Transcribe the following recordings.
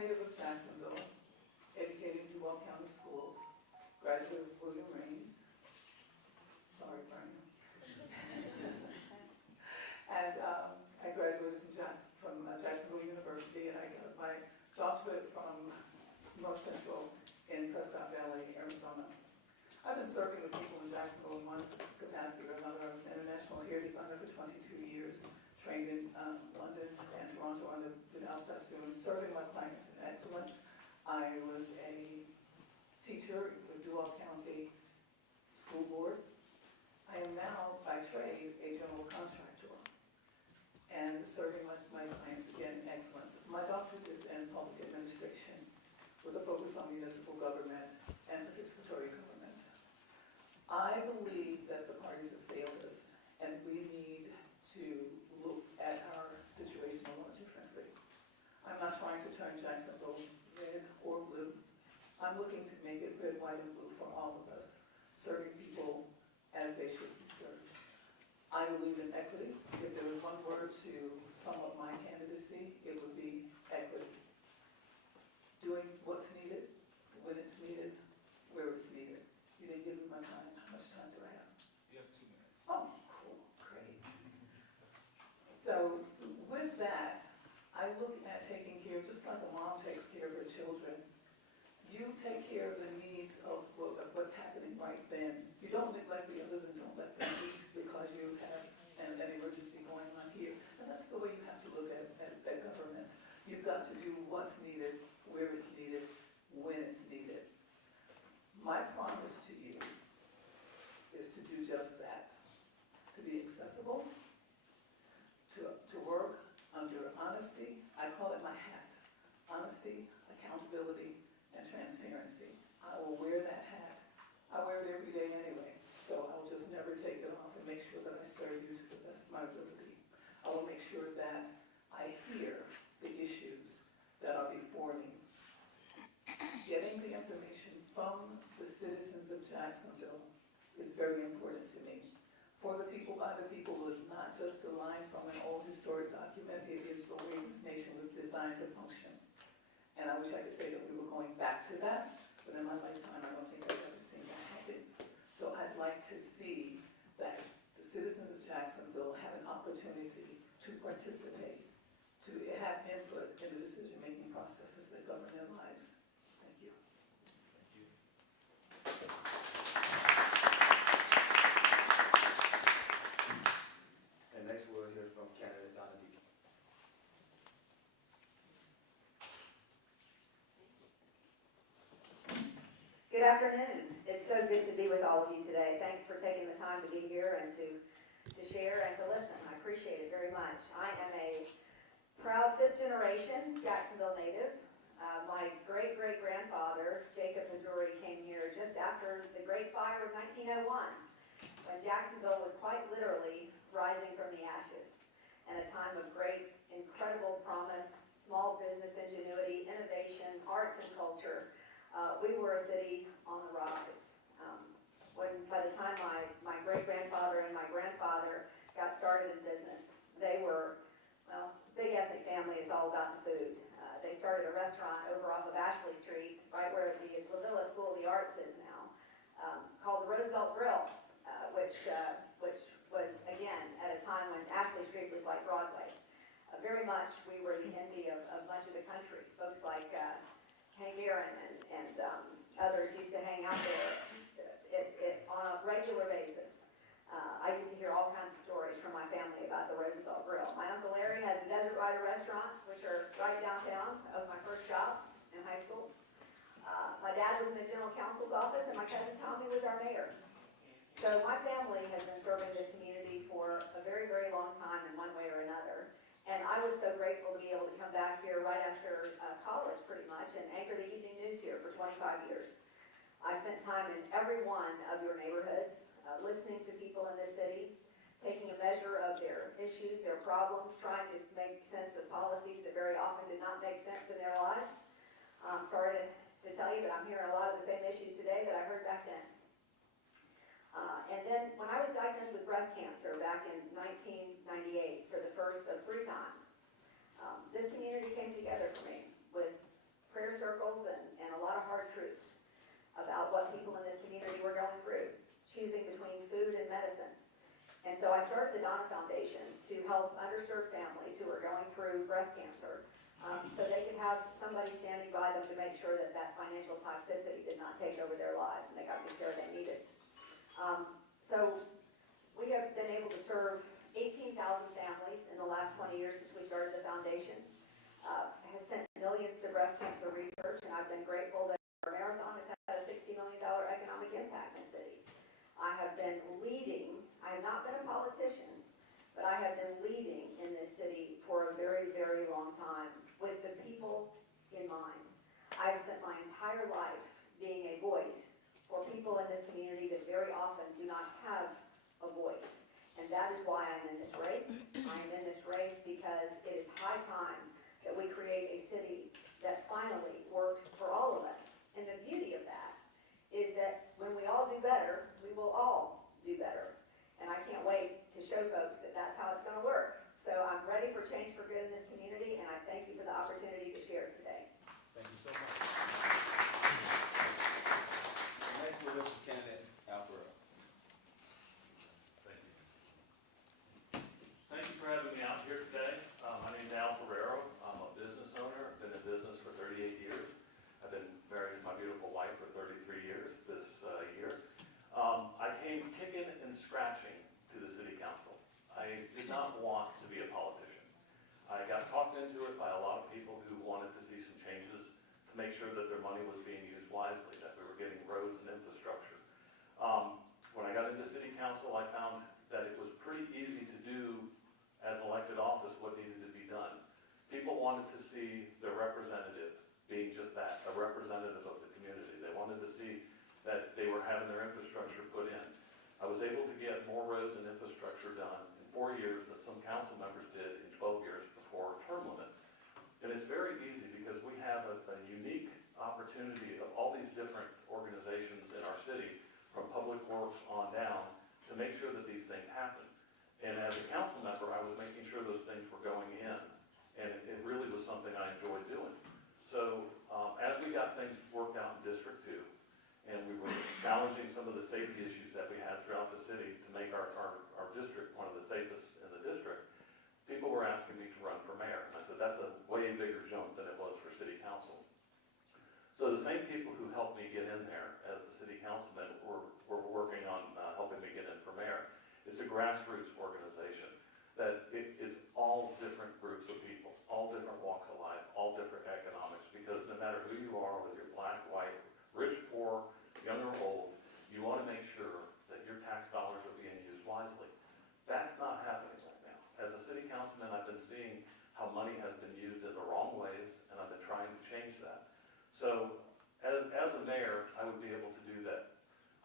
native of Jacksonville, educated in Duval County Schools, graduate of William Raines. Sorry, Brian. And I graduated from Jacksonville University, and I got my doctorate from North Central in Prescott Valley, Arizona. I've been serving with people in Jacksonville in one capacity or another. I was an international hair designer for 22 years, trained in London and Toronto under Vidal Sassoon, serving my clients in excellence. I was a teacher with Duval County School Board. I am now, by trade, a general contractor and serving my clients again in excellence. My doctorate is in public administration with a focus on municipal government and participatory government. I believe that the parties have failed us, and we need to look at our situation a little differently. I'm not trying to turn Jacksonville red or blue. I'm looking to make it red, white, and blue for all of us, serving people as they should be served. I believe in equity. If there was one word to sum up my candidacy, it would be equity. Doing what's needed, when it's needed, where it's needed. You didn't give me my time. How much time do I have? You have 2 minutes. Oh, cool, great. So with that, I look at taking care, just like a mom takes care of her children. You take care of the needs of what's happening right then. You don't neglect the others and don't let them eat because you have an emergency going on here. And that's the way you have to look at government. You've got to do what's needed, where it's needed, when it's needed. My promise to you is to do just that, to be accessible, to work under honesty. I call it my hat, honesty, accountability, and transparency. I will wear that hat. I wear it every day anyway, so I'll just never take it off and make sure that I serve you to the best of my ability. I will make sure that I hear the issues that are before me. Getting the information from the citizens of Jacksonville is very important to me. For the people, by the people is not just a line from an old historic document, it is the way this nation was designed to function. And I wish I could say that we were going back to that, but in my lifetime, I don't think I've ever seen that happen. So I'd like to see that the citizens of Jacksonville have an opportunity to participate, to have input in the decision-making processes that govern their lives. Thank you. Thank you. And next we'll hear from candidate Donna Deacon. Good afternoon. It's so good to be with all of you today. Thanks for taking the time to be here and to share and to listen. I appreciate it very much. I am a proud fifth generation Jacksonville native. My great-great-grandfather, Jacob Missouri, came here just after the Great Fire of 1901, when Jacksonville was quite literally rising from the ashes, and a time of great, incredible promise, small business ingenuity, innovation, arts and culture. We were a city on the rise. By the time my great-grandfather and my grandfather got started in business, they were, well, big ethnic family, it's all about the food. They started a restaurant over off of Ashley Street, right where the La Villa School of the Arts is now, called the Roosevelt Grill, which was, again, at a time when Ashley Street was like Broadway. Very much, we were the envy of much of the country. Folks like Hank Aaron and others used to hang out there on a regular basis. I used to hear all kinds of stories from my family about the Roosevelt Grill. My Uncle Larry has the Desert Rider restaurants, which are right downtown. That was my first job in high school. My dad was in the general counsel's office, and my cousin Tommy was our mayor. So my family has been serving this community for a very, very long time in one way or another. And I was so grateful to be able to come back here right after college, pretty much, and anchor the evening news here for 25 years. I spent time in every one of your neighborhoods, listening to people in this city, taking a measure of their issues, their problems, trying to make sense of policies that very often did not make sense in their lives. I'm sorry to tell you that I'm hearing a lot of the same issues today that I heard back then. And then when I was diagnosed with breast cancer back in 1998 for the first of 3 times, this community came together for me with breast cancer. So they could have somebody standing by them to make sure that that financial toxicity did not take over their lives and they got the care they needed. So we have been able to serve 18,000 families in the last 20 years since we started the foundation. Has sent millions to breast cancer research, and I've been grateful that our marathon has had a $60 million economic impact in the city. I have been leading, I have not been a politician, but I have been leading in this city for a very, very long time with the people in mind. I've spent my entire life being a voice for people in this community that very often do not have a voice. And that is why I'm in this race. I am in this race because it is high time that we create a city that finally works for all of us. And the beauty of that is that when we all do better, we will all do better. And I can't wait to show folks that that's how it's going to work. So I'm ready for change for good in this community, and I thank you for the opportunity to share today. Thank you so much. Next, we'll hear from candidate Alfred. Thank you. Thank you for having me out here today. My name is Al Ferrero. I'm a business owner. I've been in business for 38 years. I've been married to my beautiful wife for 33 years this year. I came kicking and scratching to the city council. I did not want to be a politician. I got talked into it by a lot of people who wanted to see some changes to make sure that their money was being used wisely, that we were getting roads and infrastructure. When I got into city council, I found that it was pretty easy to do as an elected office what needed to be done. People wanted to see their representative being just that, a representative of the community. They wanted to see that they were having their infrastructure put in. I was able to get more roads and infrastructure done in 4 years than some council members did in 12 years before term limits. And it's very easy because we have a unique opportunity of all these different organizations in our city, from public works on down, to make sure that these things happen. And as a council member, I was making sure those things were going in. And it really was something I enjoyed doing. So as we got things worked out in District 2, and we were challenging some of the safety issues that we had throughout the city to make our district one of the safest in the district, people were asking me to run for mayor. And I said, that's a way bigger jump than it was for city council. So the same people who helped me get in there as a city councilman were working on helping me get in for mayor. It's a grassroots organization that it's all different groups of people, all different walks of life, all different economics, because no matter who you are, whether you're black, white, rich, poor, young or old, you want to make sure that your tax dollars are being used wisely. That's not happening right now. As a city councilman, I've been seeing how money has been used in the wrong ways, and I've been trying to change that. So as a mayor, I would be able to do that.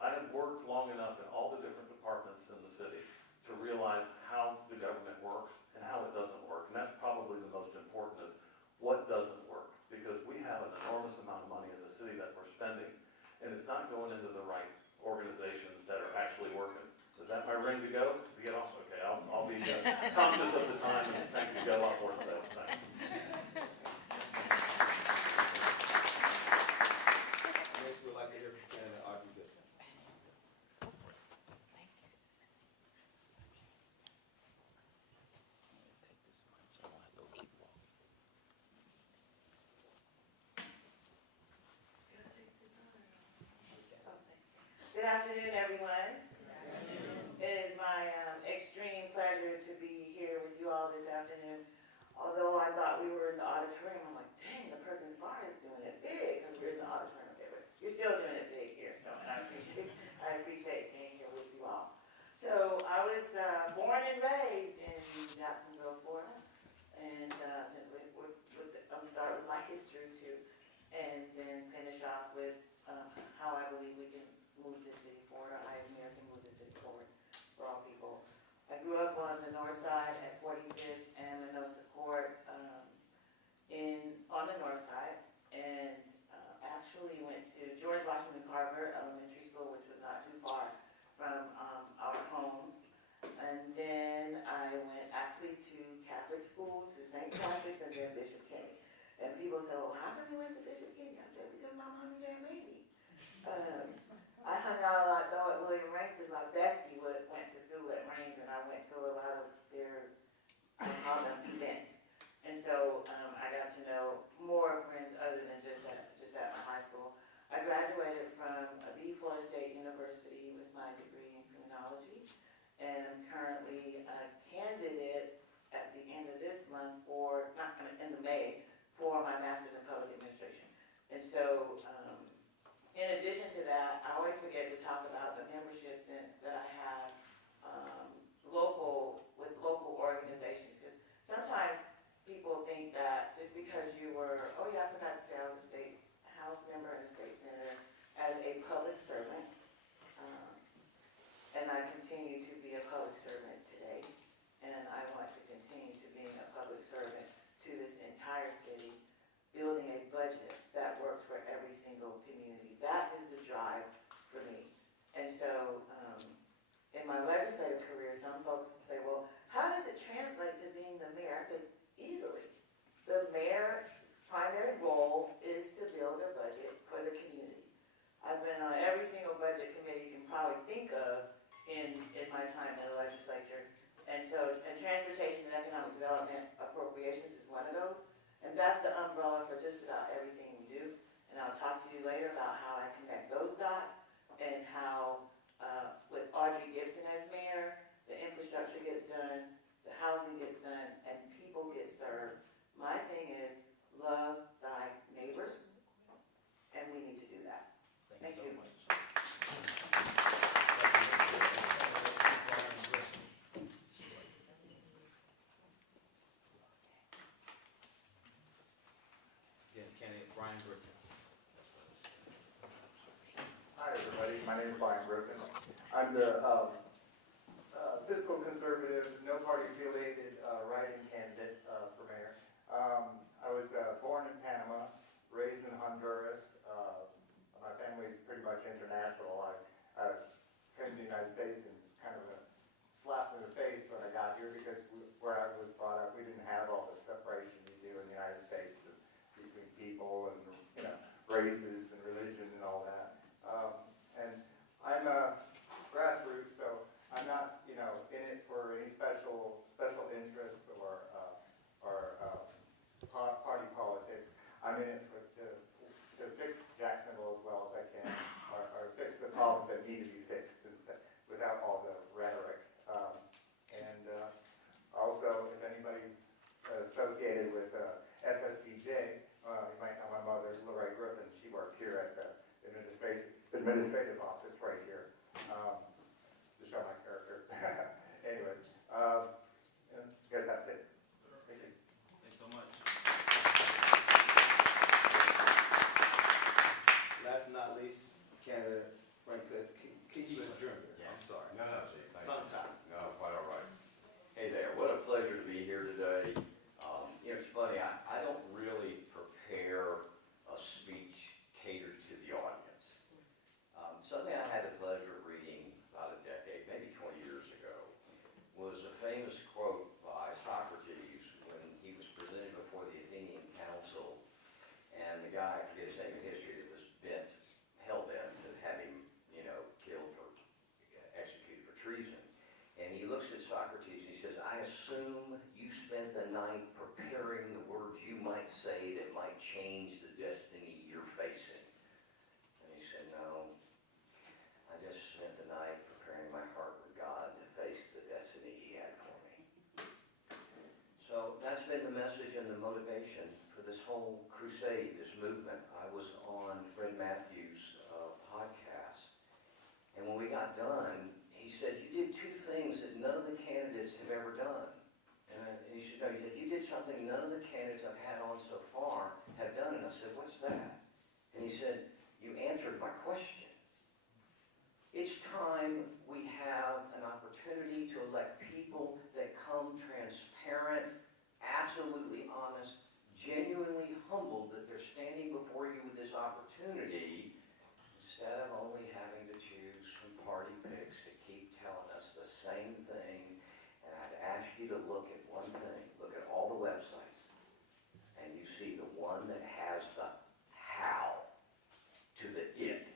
I have worked long enough in all the different departments in the city to realize how the government works and how it doesn't work. And that's probably the most important, is what doesn't work. Because we have an enormous amount of money in the city that we're spending, and it's not going into the right organizations that are actually working. Is that my ring to go? To get off? Okay, I'll be conscious of the time, and thank you. Got a lot more to say. Thanks. Next, we'd like to hear from candidate Audrey Gibson. Good afternoon, everyone. It is my extreme pleasure to be here with you all this afternoon. Although I thought we were in the auditorium, I'm like, dang, the Perkins Bar is doing it big, because we're in the auditorium there, but you're still doing it big here, so and I appreciate being here with you all. So I was born and raised in Jacksonville, Florida, and since I'm start with my history too, and then finish off with how I believe we can move the city forward. I can move the city forward for all people. I grew up on the north side at 45th and Minosa Court on the north side, and actually went to George Washington Carver Elementary School, which was not too far from our home. And then I went actually to Catholic school, to St. Patrick's, and then Bishop Kenny. And people say, well, how come you went to Bishop Kenny? I said, because my mom and dad made me. I hung out a lot though at William Raines because my bestie went to school at Raines, and I went to a lot of their, I call them events. And so I got to know more friends other than just at my high school. I graduated from the Florida State University with my degree in criminology, and I'm currently a candidate at the end of this month, or not in the May, for my master's in public administration. And so, in addition to that, I always forget to talk about the memberships that I have with local organizations, because sometimes people think that just because you were, oh yeah, I forgot to say I was a state house member and a state senator as a public servant, and I continue to be a public servant today, and I want to continue to being a public servant to this entire city, building a budget that works for every single community. That is the drive for me. And so, in my legislative career, some folks would say, well, how does it translate to being the mayor? I said, easily. The mayor's primary role is to build a budget for the community. I've been on every single budget committee you can probably think of in my time in the legislature. And so, and transportation and economic development appropriations is one of those. And that's the umbrella for just about everything we do. And I'll talk to you later about how I connect those dots and how, with Audrey Gibson as mayor, the infrastructure gets done, the housing gets done, and people get served. My thing is love thy neighbors, and we need to do that. Thank you. So much. Again, candidate Brian Griffin. Hi, everybody. My name is Brian Griffin. I'm the fiscal conservative, no party affiliated write-in candidate for mayor. I was born in Panama, raised in Honduras. My family is pretty much international. I came to the United States, and it's kind of a slap in the face when I got here, because where I was brought up, we didn't have all the separation you do in the United States between people and, races and religion and all that. And I'm grassroots, so I'm not, in it for any special interest or party politics. I'm in it to fix Jacksonville as well as I can, or fix the problems that need to be fixed without all the rhetoric. Also, if anybody associated with FSCJ, you might know my mother, Lorraine Griffin. She worked here at the administrative office right here, to show my character. Anyways, I guess that's it. Thank you. Thanks so much. Last but not least, candidate Frank Jr. I'm sorry. No, Chief, thank you. Tongue tie. No, quite all right. Hey there, what a pleasure to be here today. It's funny, I don't really prepare a speech catered to the audience. Something I had the pleasure of reading about a decade, maybe 20 years ago, was a famous quote by Socrates when he was presented before the Athenian Council, and the guy, I forget his name in history, that was hell-bent to have him, killed or executed for treason. And he looks at Socrates and he says, I assume you spent the night preparing the words you might say that might change the destiny you're facing. And he said, no, I just spent the night preparing my heart with God to face the destiny he had for me. So that's been the message and the motivation for this whole crusade, this movement. I was on Fred Matthews' podcast, and when we got done, he said, you did two things that none of the candidates have ever done. And he said, no, you did something none of the candidates I've had on so far have done. And I said, what's that? And he said, you answered my question. It's time we have an opportunity to elect people that come transparent, absolutely honest, genuinely humbled that they're standing before you with this opportunity, instead of only having to choose from party picks that keep telling us the same thing. And I'd ask you to look at one thing, look at all the websites, and you see the one that has the how to the it.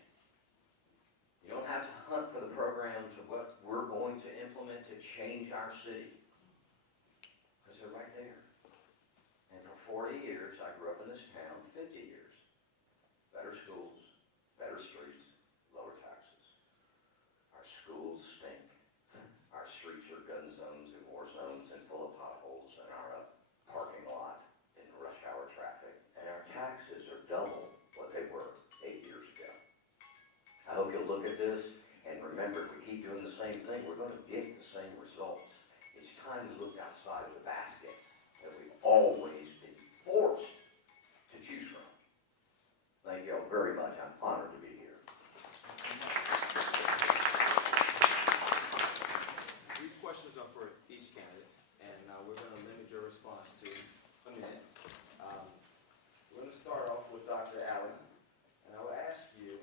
You don't have to hunt for the programs of what we're going to implement to change our city, because they're right there. 40 years, I grew up in this town, 50 years. Better schools, better streets, lower taxes. Our schools stink. Our streets are gun zones and war zones and full of potholes, and our parking lot in rush hour traffic. And our taxes are double what they were 8 years ago. I hope you'll look at this and remember, if we keep doing the same thing, we're going to get the same results. It's time to look outside of the basket that we've always been forced to choose from. Thank you all very much. I'm honored to be here. These questions are for each candidate, and we're going to limit your response to a minute. We're going to start off with Dr. Allen, and I will ask you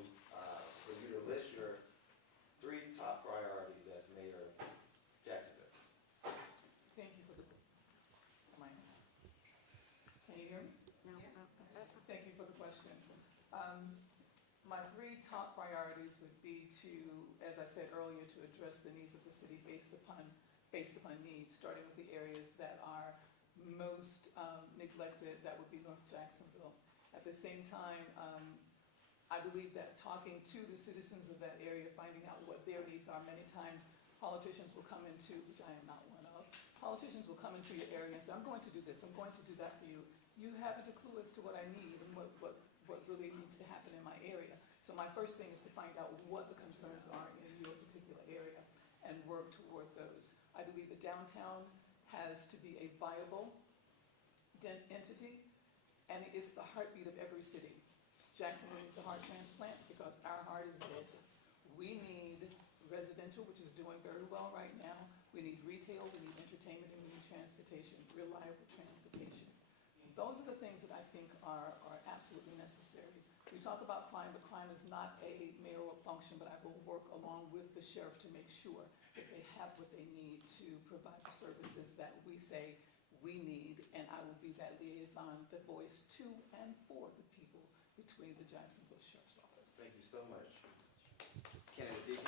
for you to list your 3 top priorities as mayor of Jacksonville. Thank you for the, can you hear me? No. Thank you for the question. My 3 top priorities would be to, as I said earlier, to address the needs of the city based upon needs, starting with the areas that are most neglected, that would be North Jacksonville. At the same time, I believe that talking to the citizens of that area, finding out what their needs are, many times politicians will come into, which I am not one of, politicians will come into your area and say, I'm going to do this, I'm going to do that for you. You haven't a clue as to what I need and what really needs to happen in my area. So my first thing is to find out what the concerns are in your particular area and work toward those. I believe the downtown has to be a viable entity, and it's the heartbeat of every city. Jacksonville needs a heart transplant because our heart is dead. We need residential, which is doing very well right now. We need retail, we need entertainment, and we need transportation, reliable transportation. Those are the things that I think are absolutely necessary. We talk about crime, but crime is not a mayoral function, but I will work along with the sheriff to make sure that they have what they need to provide the services that we say we need, and I will be that liaison, the voice to and for the people between the Jacksonville Sheriff's Office. Thank you so much. Candidate Deacon.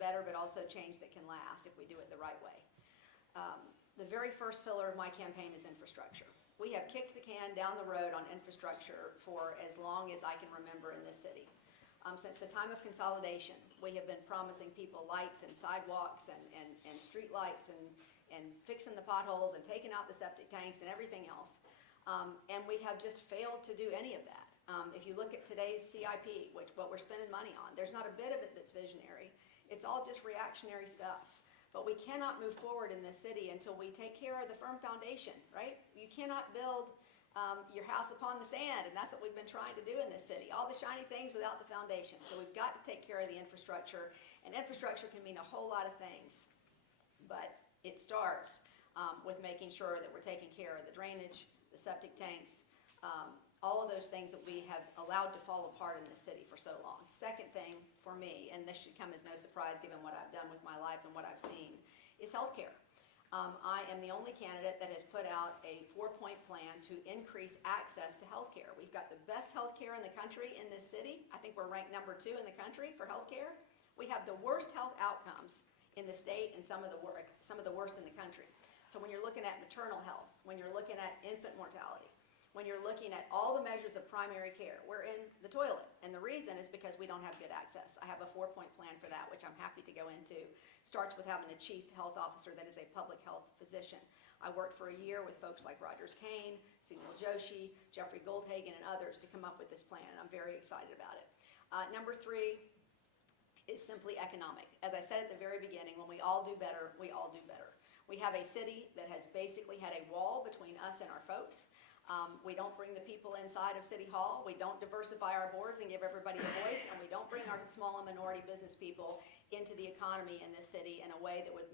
Better, but also change that can last if we do it the right way. The very first pillar of my campaign is infrastructure. We have kicked the can down the road on infrastructure for as long as I can remember in this city. Since the time of consolidation, we have been promising people lights and sidewalks and street lights and fixing the potholes and taking out the septic tanks and everything else. And we have just failed to do any of that. If you look at today's CIP, what we're spending money on, there's not a bit of it that's visionary. It's all just reactionary stuff. But we cannot move forward in this city until we take care of the firm foundation, right? You cannot build your house upon the sand, and that's what we've been trying to do in this city. All the shiny things without the foundation. So we've got to take care of the infrastructure, and infrastructure can mean a whole lot of things. But it starts with making sure that we're taking care of the drainage, the septic tanks, all of those things that we have allowed to fall apart in this city for so long. Second thing for me, and this should come as no surprise given what I've done with my life and what I've seen, is healthcare. I am the only candidate that has put out a 4-point plan to increase access to healthcare. We've got the best healthcare in the country in this city. I think we're ranked number 2 in the country for healthcare. We have the worst health outcomes in the state and some of the worst in the country. So when you're looking at maternal health, when you're looking at infant mortality, when you're looking at all the measures of primary care, we're in the toilet. And the reason is because we don't have good access. I have a 4-point plan for that, which I'm happy to go into. Starts with having a chief health officer that is a public health physician. I worked for a year with folks like Rogers Kane, Sunil Joshi, Jeffrey Goldhagen, and others to come up with this plan, and I'm very excited about it. Number 3 is simply economic. As I said at the very beginning, when we all do better, we all do better. We have a city that has basically had a wall between us and our folks. We don't bring the people inside of City Hall. We don't diversify our boards and give everybody a voice, and we don't bring our small and minority business people into the economy in this city in a way that would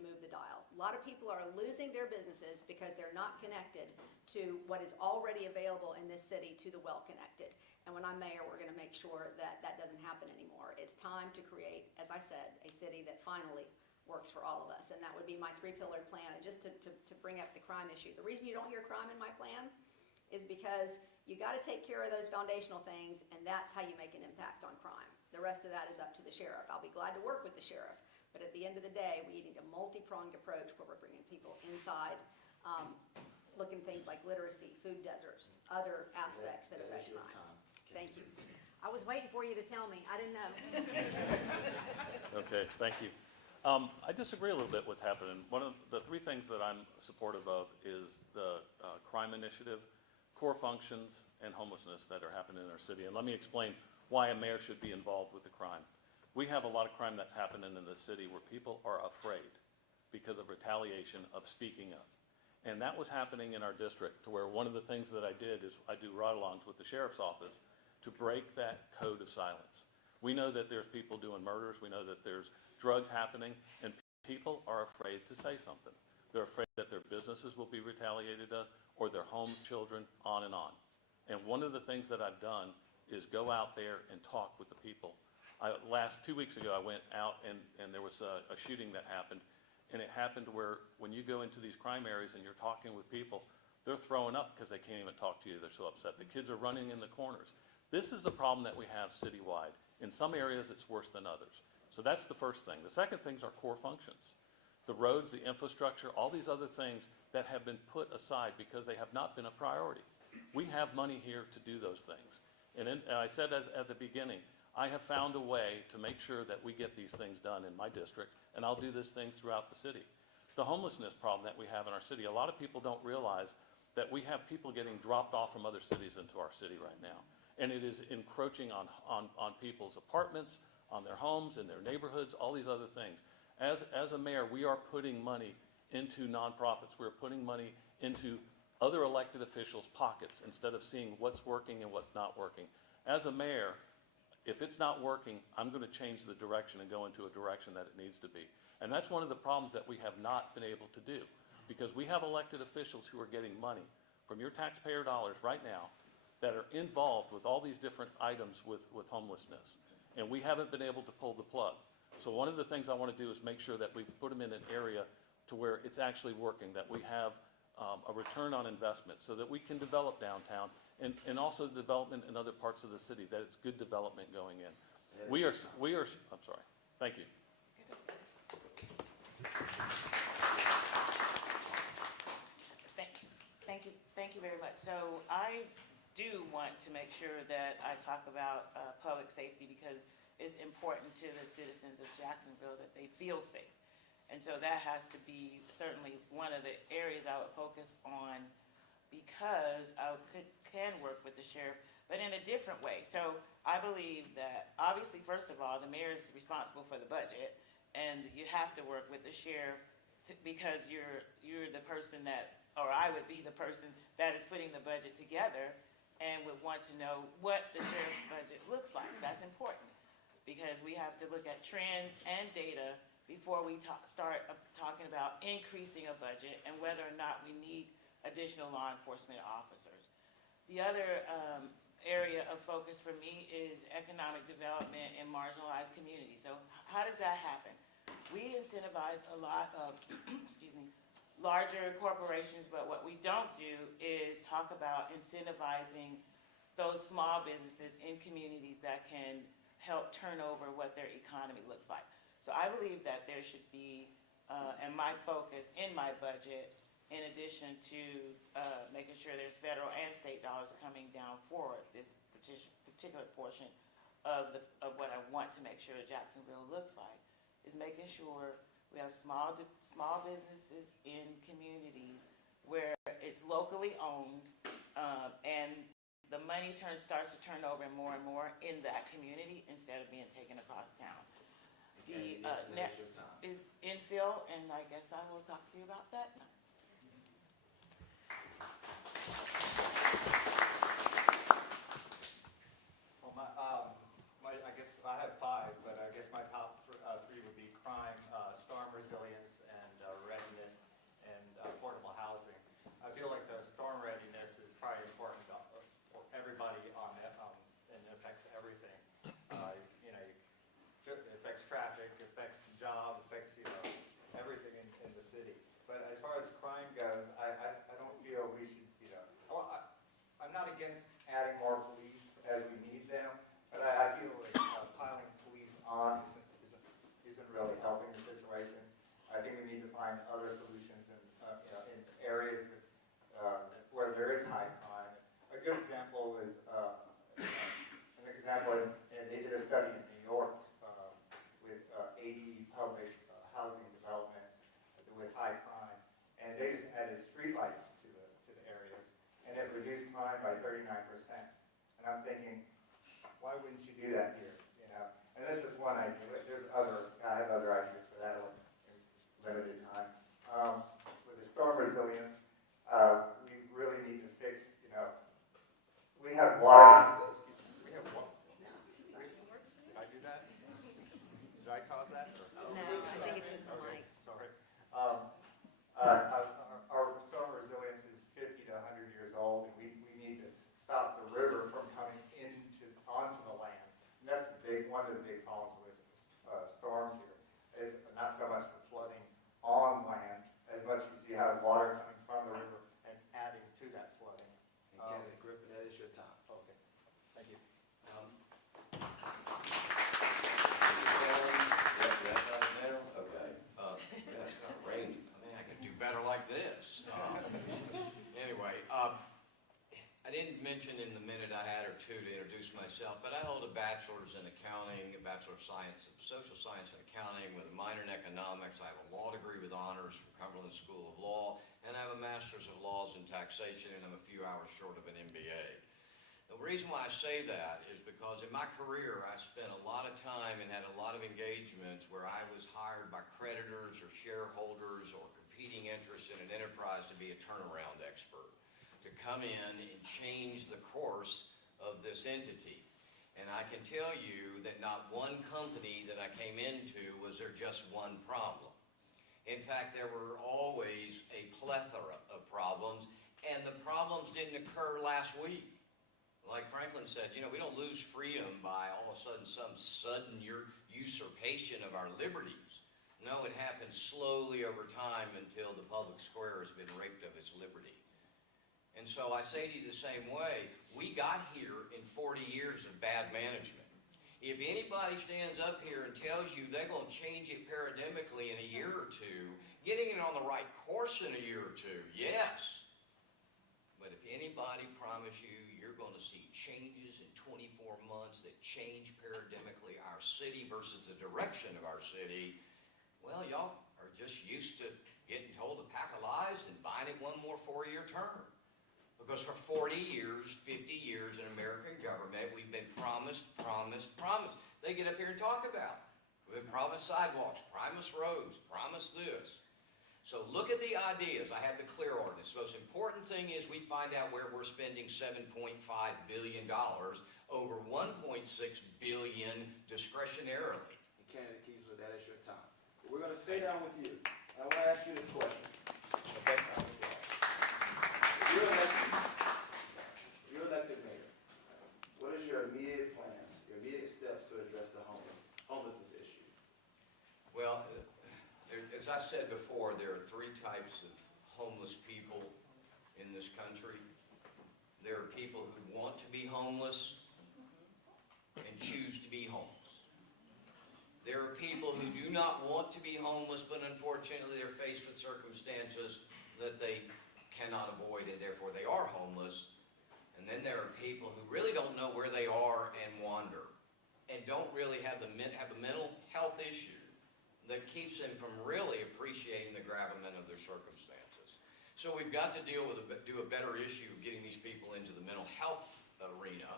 move the dial. A lot of people are losing their businesses because they're not connected to what is already available in this city to the well-connected. And when I'm mayor, we're going to make sure that that doesn't happen anymore. It's time to create, as I said, a city that finally works for all of us, and that would be my 3-pillar plan. And just to bring up the crime issue, the reason you don't hear crime in my plan is because you got to take care of those foundational things, and that's how you make an impact on crime. The rest of that is up to the sheriff. I'll be glad to work with the sheriff, but at the end of the day, we need a multi-pronged approach where we're bringing people inside, looking at things like literacy, food deserts, other aspects that affect That is your crime. time. Thank you. I was waiting for you to tell me. I didn't know. Okay, thank you. I disagree a little bit what's happening. One of the 3 things that I'm supportive of is the crime initiative, core functions, and homelessness that are happening in our city. And let me explain why a mayor should be involved with the crime. We have a lot of crime that's happening in the city where people are afraid because of retaliation of speaking up. And that was happening in our district, to where one of the things that I did is I do ride-alongs with the sheriff's office to break that code of silence. We know that there's people doing murders, we know that there's drugs happening, and people are afraid to say something. They're afraid that their businesses will be retaliated on, or their homes, children, on and on. And one of the things that I've done is go out there and talk with the people. 2 weeks ago, I went out and there was a shooting that happened, and it happened where when you go into these crime areas and you're talking with people, they're throwing up because they can't even talk to you, they're so upset. The kids are running in the corners. This is a problem that we have citywide. In some areas, it's worse than others. So that's the first thing. The second things are core functions. The roads, the infrastructure, all these other things that have been put aside because they have not been a priority. We have money here to do those things. And I said at the beginning, I have found a way to make sure that we get these things done in my district, and I'll do these things throughout the city. The homelessness problem that we have in our city, a lot of people don't realize that we have people getting dropped off from other cities into our city right now. And it is encroaching on people's apartments, on their homes, in their neighborhoods, all these other things. As a mayor, we are putting money into nonprofits. We're putting money into other elected officials' pockets instead of seeing what's working and what's not working. As a mayor, if it's not working, I'm going to change the direction and go into a direction that it needs to be. And that's one of the problems that we have not been able to do, because we have elected officials who are getting money from your taxpayer dollars right now that are involved with all these different items with homelessness. And we haven't been able to pull the plug. So one of the things I want to do is make sure that we put them in an area to where it's actually working, that we have a return on investment so that we can develop downtown and also development in other parts of the city, that it's good development going in. I'm sorry. Thank you. Thank you very much. So I do want to make sure that I talk about public safety, because it's important to the citizens of Jacksonville that they feel safe. And so that has to be certainly one of the areas I would focus on, because I can work with the sheriff, but in a different way. So I believe that, obviously, first of all, the mayor is responsible for the budget, and you have to work with the sheriff because you're the person that, or I would be the person that is putting the budget together and would want to know what the sheriff's budget looks like. That's important, because we have to look at trends and data before we start talking about increasing a budget and whether or not we need additional law enforcement officers. The other area of focus for me is economic development in marginalized communities. So how does that happen? We incentivize a lot of, larger corporations, but what we don't do is talk about incentivizing those small businesses in communities that can help turn over what their economy looks like. So I believe that there should be, and my focus in my budget, in addition to making sure there's federal and state dollars coming down for this particular portion of what I want to make sure Jacksonville looks like, is making sure we have small businesses in communities where it's locally owned, and the money starts to turn over more and more in that community instead of being taken across town. The next is infill, and I guess I will talk to you about that now. I guess I have 5, but I guess my top 3 would be crime, storm resilience, and readiness, and affordable housing. I feel like the storm readiness is probably important for everybody on it, and it affects everything. It affects traffic, affects job, affects other solutions in areas where there is high crime. A good example is and they did a study in New York with 80 public housing developments with high crime, and they just added streetlights to the areas, and it reduced crime by 39%. And I'm thinking, why wouldn't you do that here? You know, and this is one idea. I have other ideas for that one in limited time. With the storm resilience, we really need to fix. You know, we have water. We have water. Did I do that? Did I cause that? No, I think it's just the Okay, mic. sorry. Our storm resilience is 50 to 100 years old, and we need to stop the river from coming onto the land. And that's one of the big problems with storms here. Is not so much the flooding on land as much as you have water coming from the river and adding to that flooding. And Candidate Griffin, that is your time. Okay, thank you. That's right now? Okay. Yeah, it's kind of rainy. I mean, I could do better like this. Anyway, I didn't mention in the minute I had or two to introduce myself, but I hold a bachelor's in accounting, a bachelor of science, social science and accounting with a minor in economics. I have a law degree with honors from Cumberland School of Law, and I have a master's of laws in taxation, and I'm a few hours short of an MBA. The reason why I say that is because in my career, I spent a lot of time and had a lot of engagements where I was hired by creditors or shareholders or competing interests in an enterprise to be a turnaround expert, to come in and change the course of this entity. And I can tell you that not one company that I came into was there just one problem. In fact, there were always a plethora of problems, and the problems didn't occur last week. Like Franklin said, you know, we don't lose freedom by all of a sudden some sudden usurpation of our liberties. No, it happens slowly over time until the public square has been raped of its liberty. And so I say to you the same way, we got here in 40 years of bad management. If anybody stands up here and tells you they're going to change it paradigmically in a year or two, getting it on the right course in a year or two, yes. But if anybody promise you you're going to see changes in 24 months that change paradigmically our city versus the direction of our city, well, y'all are just used to getting told a pack of lies and buying it one more 4-year term. Because for 40 years, 50 years in American government, we've been promised. They get up here and talk about it. We've been promised sidewalks, promised roads, promised this. So look at the ideas. I have the clear ordinance. The most important thing is we find out where we're spending $7.5 billion, over $1.6 billion discretionarily. And Candidate Keesler, that is your time. We're going to stay down with you. I want to ask you this question. Okay. You're elected mayor. What is your immediate plans, your immediate steps to address the homelessness issue? Well, as I said before, there are 3 types of homeless people in this country. There are people who want to be homeless and choose to be homeless. There are people who do not want to be homeless, but unfortunately they're faced with circumstances that they cannot avoid, and therefore they are homeless. And then there are people who really don't know where they are and wander, and don't really have a mental health issue that keeps them from really appreciating the gravamen of their circumstances. So we've got to do a better issue of getting these people into the mental health arena.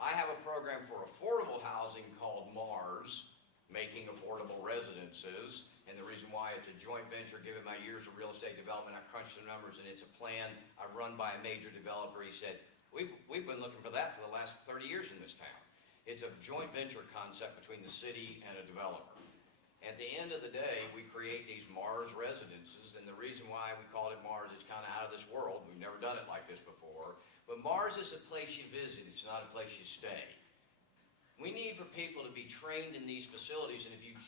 I have a program for affordable housing called MARS, Making Affordable Residences, and the reason why it's a joint venture, given my years of real estate development, I crunched the numbers, and it's a plan I run by a major developer. He said, we've been looking for that for the last 30 years in this town. It's a joint venture concept between the city and a developer. At the end of the day, we create these Mars residences, and the reason why we call it Mars is kind of out of this world. We've never done it like this before. But Mars is a place you visit. It's not a place you stay. We need for people to be trained in these facilities, and if you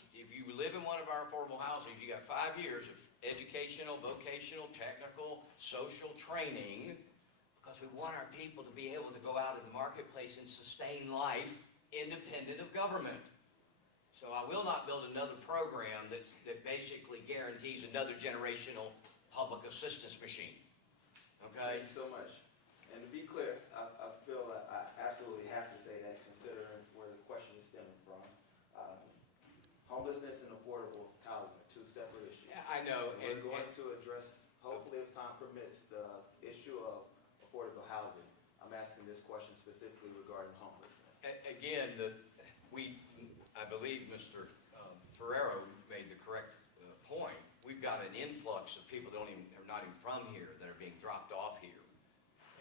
live in one of our affordable housings, you got 5 years of educational, vocational, technical, social training, because we want our people to be able to go out in the marketplace and sustain life independent of government. So I will not build another program that basically guarantees another generational public assistance machine. Okay? Thank you so much. And to be clear, I feel that I absolutely have to say that considering where the question is stemming from. Homelessness and affordable housing are two separate issues. Yeah, I know. We're going to address, hopefully if time permits, the issue of affordable housing. I'm asking this question specifically regarding homelessness. Again, I believe Mr. Ferrero made the correct point. We've got an influx of people that are not even from here that are being dropped off here,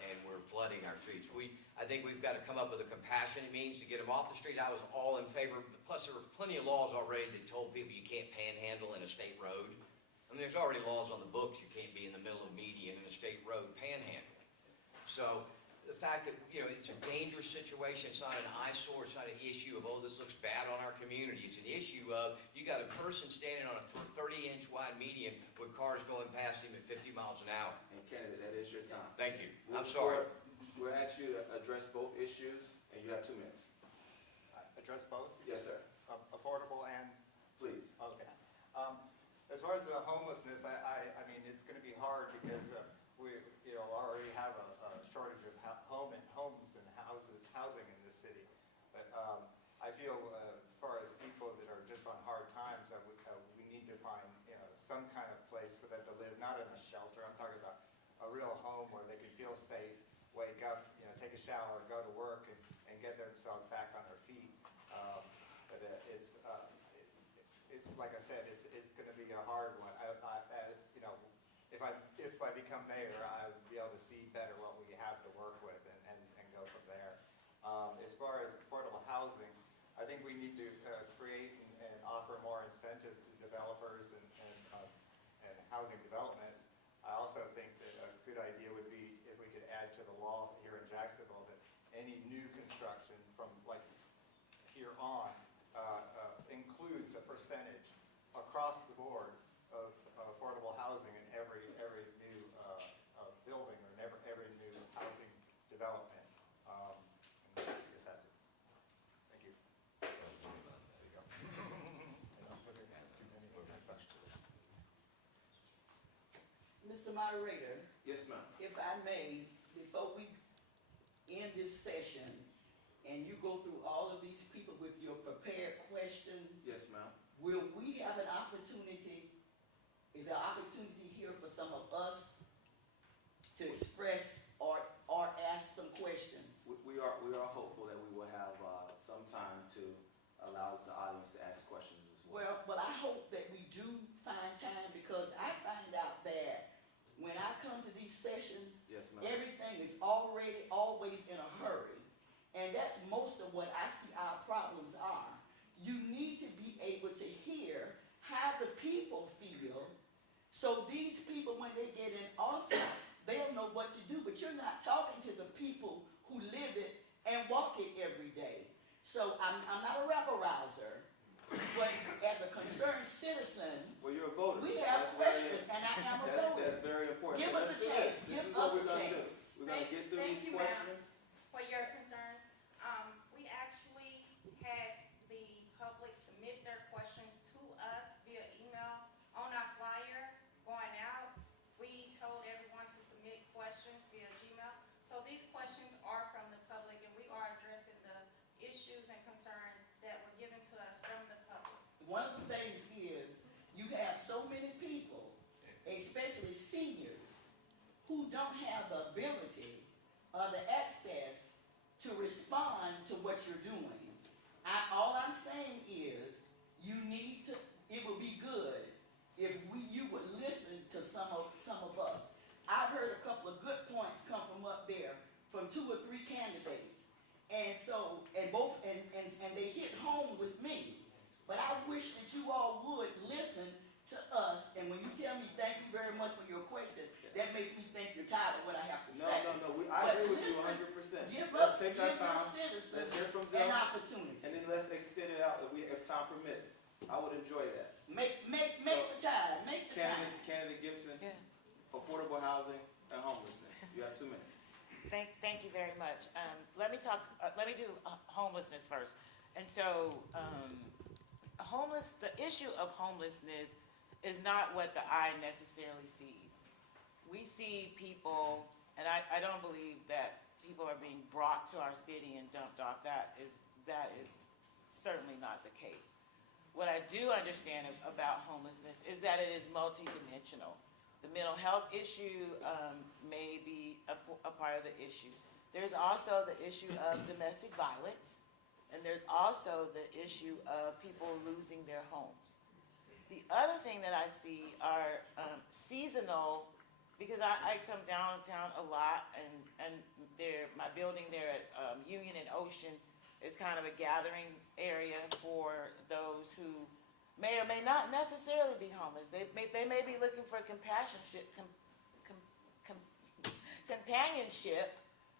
and we're flooding our streets. I think we've got to come up with a compassionate means to get them off the street. I was all in favor, plus there were plenty of laws already that told people you can't panhandle in a state road. I mean, there's already laws on the books, you can't be in the middle of median in a state road panhandling. So the fact that, it's a dangerous situation, it's not an eyesore, it's not an issue of, this looks bad on our community. It's an issue of, you got a person standing on a 30-inch wide median with cars going past him at 50 miles an hour. And Kennedy, that is your time. Thank you. I'm Moving sorry. forward, we'll ask you to address both issues, and you have 2 minutes. Address both, Yes, sir. affordable and, Please. okay. As far as the homelessness, I mean, it's gonna be hard because we, already have a shortage of homes and housing in this city. But I feel as far as people that are just on hard times, that we need to find, some kind of place for them to live, not in a shelter. I'm talking about a real home where they can feel safe, wake up, take a shower, go to work, and get themselves back on their feet. But it's like I said, it's going to be a hard one. If I become mayor, I would be able to see better what we have to work with and go from there. As far as affordable housing, I think we need to create and offer more incentives to developers and housing developments. I also think that a good idea would be if we could add to the law here in Jacksonville that any new construction from like here on includes a percentage across the board of affordable housing in every new building or in every new housing development. And I guess that's it. Thank you. Mr. Moderator, Yes, ma'am. if I may, before we end this session, and you go through all of these people with your prepared questions, Yes, ma'am. will we have an opportunity, is there an opportunity here for some of us to express or ask some questions? We are hopeful that we will have some time to allow the audience to ask questions as well. Well, I hope that we do find time, because I find out that when I come to these sessions, Yes, ma'am. everything is already always in a hurry. And that's most of what I see our problems are. You need to be able to hear how the people feel, so these people, when they get in office, they'll know what to do. But you're not talking to the people who live it and walk it every day. So I'm not a rabble-rouser, but as a concerned citizen, Well, you're a voter. we have questions, and I am a voter. That's very important. Give So us a let's do chance. this. Give This is what us we're a gonna do. chance. We're gonna get through Thank these you, ma'am. questions. For your concern, we actually had the public submit their questions to us via email on our flyer going out. We told everyone to submit questions via Gmail. So these questions are from the public, and we are addressing the issues and concerns that were given to us from the public. One of the things is, you have so many people, especially seniors, who don't have the ability or the access to respond to what you're doing. All I'm saying is, you need to, it would be good if you would listen to some of us. I've heard a couple of good points come from up there, from 2 or 3 candidates. And so, and they hit home with me. But I wish that you all would listen to us, and when you tell me thank you very much for your question, that makes me think you're tired of what I have to say. No. I But agree with you listen, 100%. Give Let's us, take give our time. your citizens Let's hear from an them, opportunity. and then let's extend it out if time permits. I would enjoy that. Make So, the time, make the time. Candidate Gibson, affordable housing and homelessness. You have 2 minutes. Thank you very much. Let me do homelessness first. And so, the issue of homelessness is not what the eye necessarily sees. We see people, and I don't believe that people are being brought to our city and dumped off. That is certainly not the case. What I do understand about homelessness is that it is multidimensional. The mental health issue may be a part of the issue. There's also the issue of domestic violence, and there's also the issue of people losing their homes. The other thing that I see are seasonal, because I come downtown a lot, and my building there at Union and Ocean is kind of a gathering area for those who may or may not necessarily be homeless. They may be looking for companionship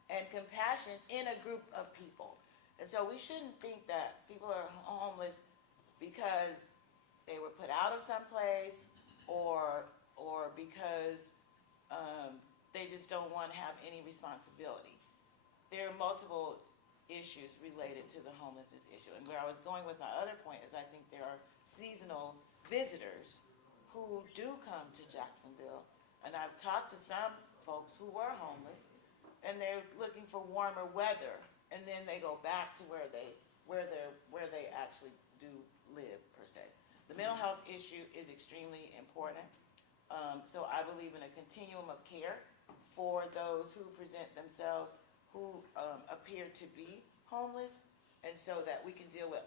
and compassion in a group of people. And so we shouldn't think that people are homeless because they were put out of someplace or because they just don't want to have any responsibility. There are multiple issues related to the homelessness issue. And where I was going with my other point is I think there are seasonal visitors who do come to Jacksonville. And I've talked to some folks who were homeless, and they're looking for warmer weather, and then they go back to where they actually do live, per se. The mental health issue is extremely important. So I believe in a continuum of care for those who present themselves who appear to be homeless, and so that we can deal with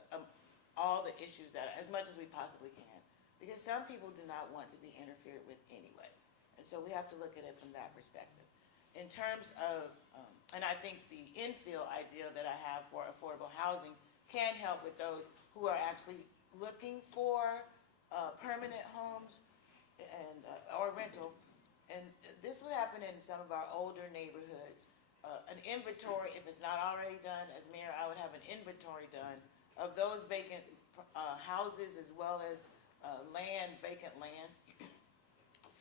all the issues that, as much as we possibly can. Because some people do not want to be interfered with anyway. And so we have to look at it from that perspective. In terms of, and I think the infill idea that I have for affordable housing can help with those who are actually looking for permanent homes and or rental. And this would happen in some of our older neighborhoods. An inventory, if it's not already done, as mayor, I would have an inventory done of those vacant houses as well as vacant land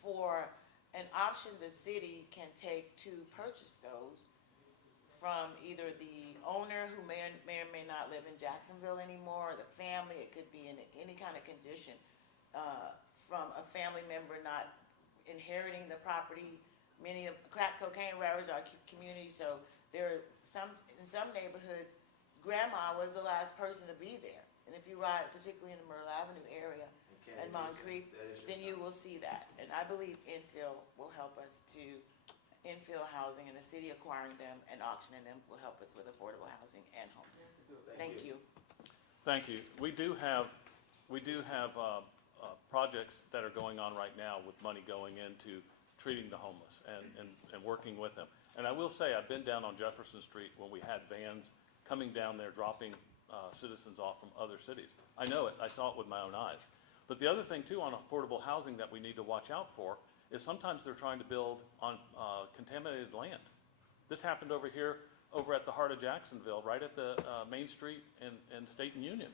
for an option the city can take to purchase those from either the owner who may or may not live in Jacksonville anymore, or the family. It could be in any kind of condition from a family member not inheriting the property. Many of crack cocaine robbers are community, so in some neighborhoods, grandma was the last person to be there. And if you ride, particularly in the Myrtle Avenue area and Moncrief, then you will see that. And I believe infill will help us to infill housing, and the city acquiring them and auctioning them will help us with affordable housing and homes. Thank you. Thank you. We do have projects that are going on right now with money going into treating the homeless and working with them. And I will say, I've been down on Jefferson Street when we had vans coming down there dropping citizens off from other cities. I know it. I saw it with my own eyes. But the other thing, too, on affordable housing that we need to watch out for is sometimes they're trying to build on contaminated land. This happened over here, over at the heart of Jacksonville, right at the Main Street and State and Union.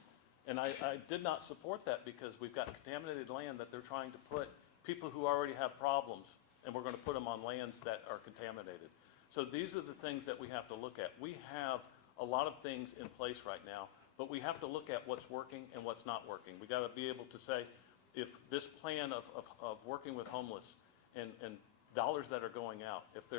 And I did not support that because we've got contaminated land that they're trying to put people who already have problems, and we're going to put them on lands that are contaminated. So these are the things that we have to look at. We have a lot of things in place right now, but we have to look at what's working and what's not working. We got to be able to say, if this plan of working with homeless and dollars that are going out, if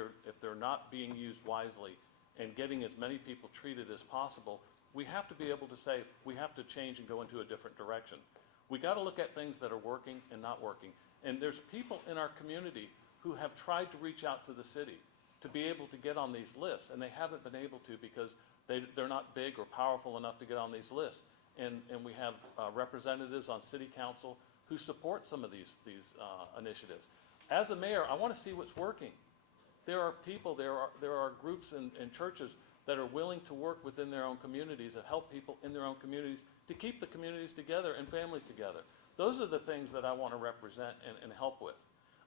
they're not being used wisely and getting as many people treated as possible, we have to be able to say we have to change and go into a different direction. We got to look at things that are working and not working. And there's people in our community who have tried to reach out to the city to be able to get on these lists, and they haven't been able to because they're not big or powerful enough to get on these lists. And we have representatives on city council who support some of these initiatives. As a mayor, I want to see what's working. There are people, there are groups and churches that are willing to work within their own communities and help people in their own communities to keep the communities together and families together. Those are the things that I want to represent and help with.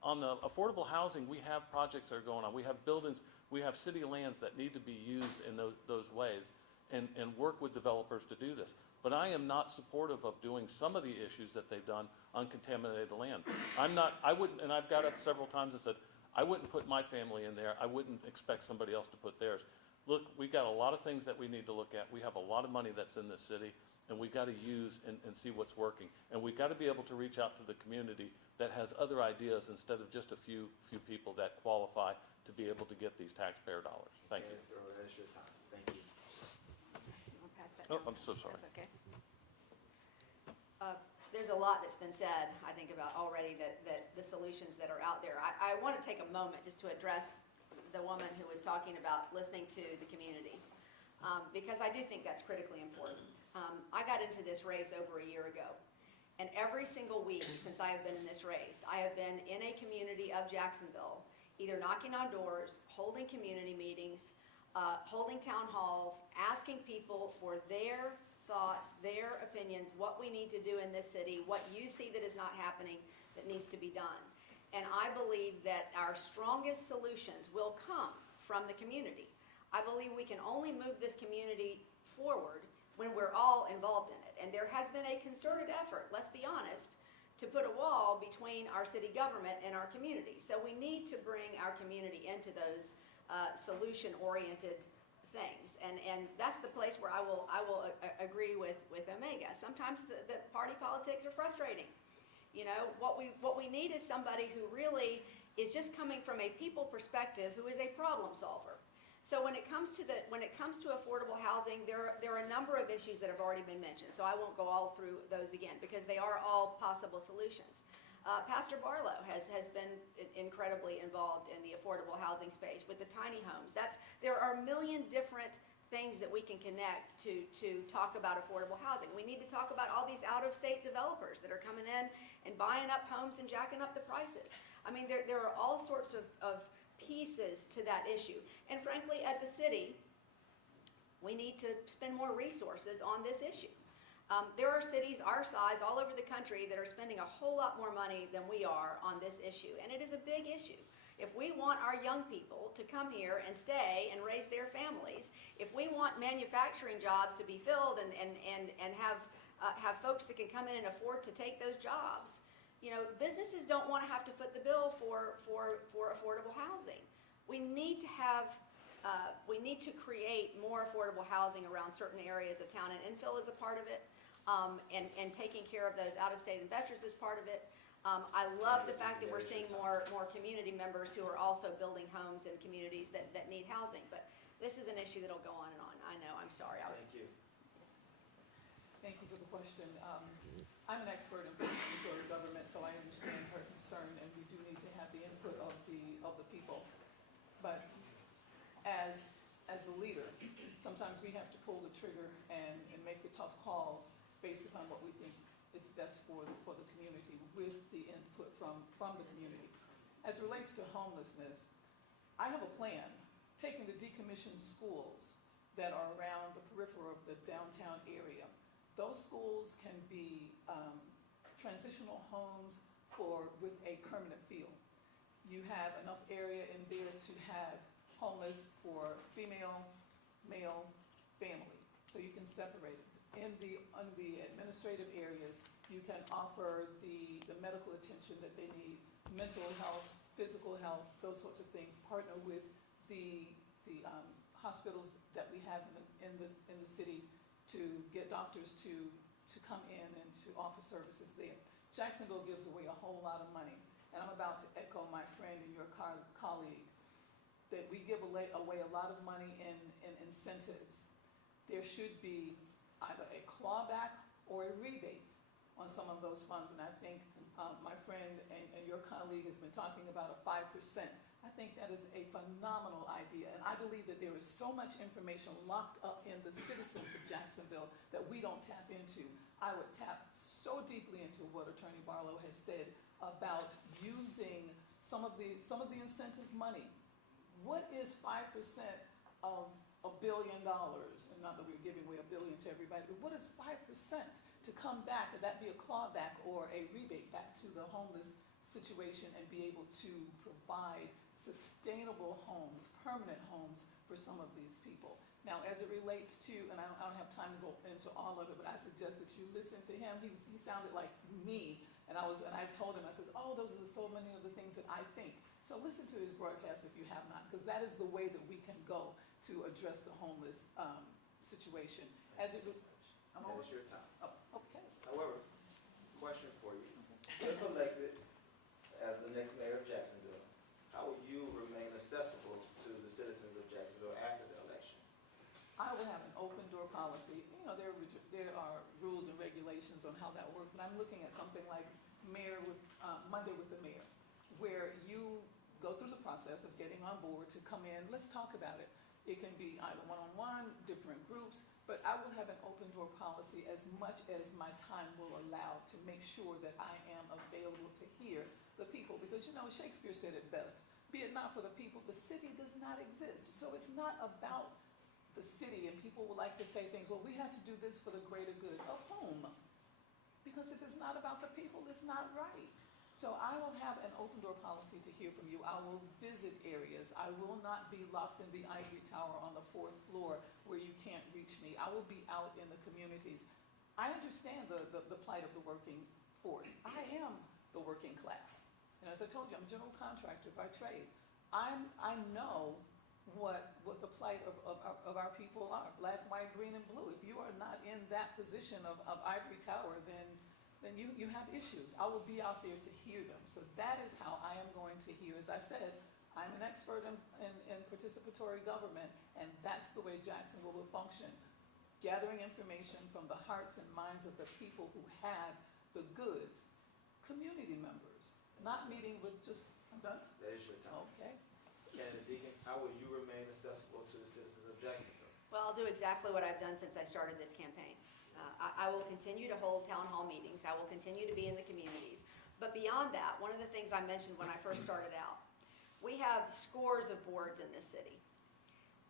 On the affordable housing, we have projects that are going on. We have buildings, we have city lands that need to be used in those ways and work with developers to do this. But I am not supportive of doing some of the issues that they've done on contaminated land. I wouldn't, and I've got up several times and said, I wouldn't put my family in there. I wouldn't expect somebody else to put theirs. Look, we've got a lot of things that we need to look at. We have a lot of money that's in this city, and we got to use and see what's working. And we got to be able to reach out to the community that has other ideas instead of just a few people that qualify to be able to get these taxpayer dollars. Thank you. That's your time. Thank you. You wanna pass that Oh, down? I'm so sorry. That's okay. There's a lot that's been said, I think, about already that the solutions that are out there. I want to take a moment just to address the woman who was talking about listening to the community, because I do think that's critically important. I got into this race over a year ago, and every single week since I have been in this race, I have been in a community of Jacksonville, either knocking on doors, holding community meetings, holding town halls, asking people for their thoughts, their opinions, what we need to do in this city, what you see that is not happening that needs to be done. And I believe that our strongest solutions will come from the community. I believe we can only move this community forward when we're all involved in it. And there has been a concerted effort, let's be honest, to put a wall between our city government and our community. So we need to bring our community into those solution-oriented things. And that's the place where I will agree with Omega. Sometimes the party politics are frustrating. You know, what we need is somebody who really is just coming from a people perspective, who is a problem solver. So when it comes to affordable housing, there are a number of issues that have already been mentioned. So I won't go all through those again because they are all possible solutions. Pastor Barlow has been incredibly involved in the affordable housing space with the tiny homes. There are a million different things that we can connect to talk about affordable housing. We need to talk about all these out-of-state developers that are coming in and buying up homes and jacking up the prices. I mean, there are all sorts of pieces to that issue. And frankly, as a city, we need to spend more resources on this issue. There are cities our size all over the country that are spending a whole lot more money than we are on this issue, and it is a big issue. If we want our young people to come here and stay and raise their families, if we want manufacturing jobs to be filled and have folks that can come in and afford to take those jobs, you know, businesses don't want to have to foot the bill for affordable housing. We need to create more affordable housing around certain areas of town, and infill is a part of it. And taking care of those out-of-state investors is part of it. I love the fact that we're seeing more community members who are also building homes in communities that need housing. But this is an issue that'll go on and on. I know, I'm sorry. Thank you. Thank you for the question. I'm an expert in participatory government, so I understand her concern, and we do need to have the input of the people. But as a leader, sometimes we have to pull the trigger and make the tough calls based upon what we think is best for the community with the input from the community. As it relates to homelessness, I have a plan, taking the decommissioned schools that are around the periphery of the downtown area. Those schools can be transitional homes with a permanent feel. You have enough area in there to have homeless for female, male, family, so you can separate it. In the administrative areas, you can offer the medical attention that they need, mental health, physical health, those sorts of things. Partner with the hospitals that we have in the city to get doctors to come in and to offer services there. Jacksonville gives away a whole lot of money, and I'm about to echo my friend and your colleague that we give away a lot of money in incentives. There should be either a clawback or a rebate on some of those funds, and I think my friend and your colleague has been talking about a 5%. I think that is a phenomenal idea, and I believe that there is so much information locked up in the citizens of Jacksonville that we don't tap into. I would tap so deeply into what Attorney Barlow has said about using some of the incentive money. What is 5% of $1 billion? And not that we're giving away $1 billion to everybody, but what is 5% to come back, and that be a clawback or a rebate back to the homeless situation and be able to provide sustainable homes, permanent homes for some of these people. Now, as it relates to, and I don't have time to go into all of it, but I suggest that you listen to him. He sounded like me, and I told him, I says, oh, those are so many of the things that I think. So listen to his broadcast if you have not, because that is the way that we can go to address the homeless situation. I'm and over. it's your time. Oh, okay. However, question for you. If elected as the next mayor of Jacksonville, how will you remain accessible to the citizens of Jacksonville after the election? I will have an open door policy. You know, there are rules and regulations on how that works, but I'm looking at something like Monday with the mayor, where you go through the process of getting on board to come in, let's talk about it. It can be either one-on-one, different groups, but I will have an open door policy as much as my time will allow to make sure that I am available to hear the people. Because, you know, Shakespeare said it best, be it not for the people, the city does not exist. So it's not about the city, and people will like to say things, well, we have to do this for the greater good. Of whom? Because if it's not about the people, it's not right. So I will have an open door policy to hear from you. I will visit areas. I will not be locked in the ivory tower on the 4th floor where you can't reach me. I will be out in the communities. I understand the plight of the working force. I am the working class. And as I told you, I'm a general contractor by trade. I know what the plight of our people are, black, white, green, and blue. If you are not in that position of ivory tower, then you have issues. I will be out there to hear them. So that is how I am going to hear. As I said, I'm an expert in participatory government, and that's the way Jacksonville will function. Gathering information from the hearts and minds of the people who have the goods, community members, not meeting with just, I'm done? That is your time. Okay. Candidate Deacon, how will you remain accessible to the citizens of Jacksonville? Well, I'll do exactly what I've done since I started this campaign. I will continue to hold town hall meetings. I will continue to be in the communities. But beyond that, one of the things I mentioned when I first started out, we have scores of boards in this city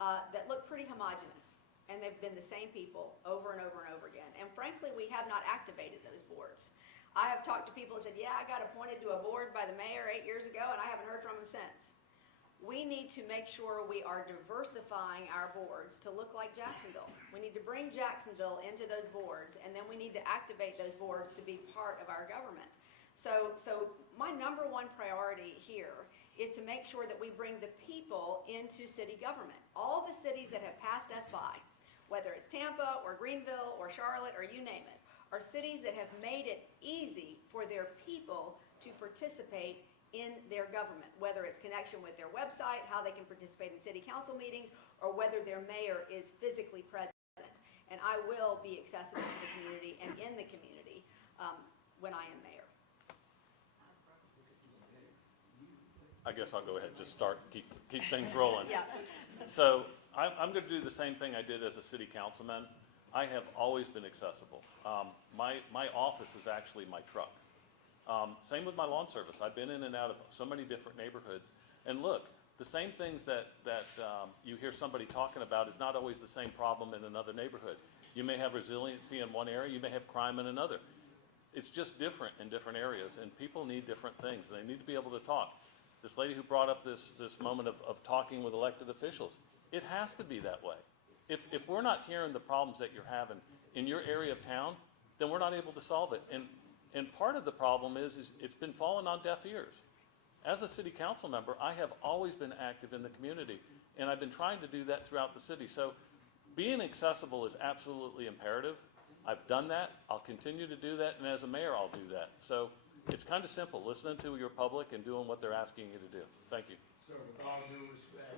that look pretty homogenous, and they've been the same people over and over and over again. And frankly, we have not activated those boards. I have talked to people who said, yeah, I got appointed to a board by the mayor 8 years ago, and I haven't heard from him since. We need to make sure we are diversifying our boards to look like Jacksonville. We need to bring Jacksonville into those boards, and then we need to activate those boards to be part of our government. So my number one priority here is to make sure that we bring the people into city government. All the cities that have passed us by, whether it's Tampa or Greenville or Charlotte or you name it, are cities that have made it easy for their people to participate in their government, whether it's connection with their website, how they can participate in city council meetings, or whether their mayor is physically present. And I will be accessible to the community and in the community when I am mayor. I guess I'll go ahead and just start, keep things rolling. Yeah. So I'm going to do the same thing I did as a city councilman. I have always been accessible. My office is actually my truck. Same with my lawn service. I've been in and out of so many different neighborhoods. And look, the same things that you hear somebody talking about is not always the same problem in another neighborhood. You may have resiliency in one area, you may have crime in another. It's just different in different areas, and people need different things. They need to be able to talk. This lady who brought up this moment of talking with elected officials, it has to be that way. If we're not hearing the problems that you're having in your area of town, then we're not able to solve it. And part of the problem is it's been falling on deaf ears. As a city council member, I have always been active in the community, and I've been trying to do that throughout the city. So being accessible is absolutely imperative. I've done that, I'll continue to do that, and as a mayor, I'll do that. So it's kind of simple, listening to your public and doing what they're asking you to do. Thank you. Sir, with all due respect,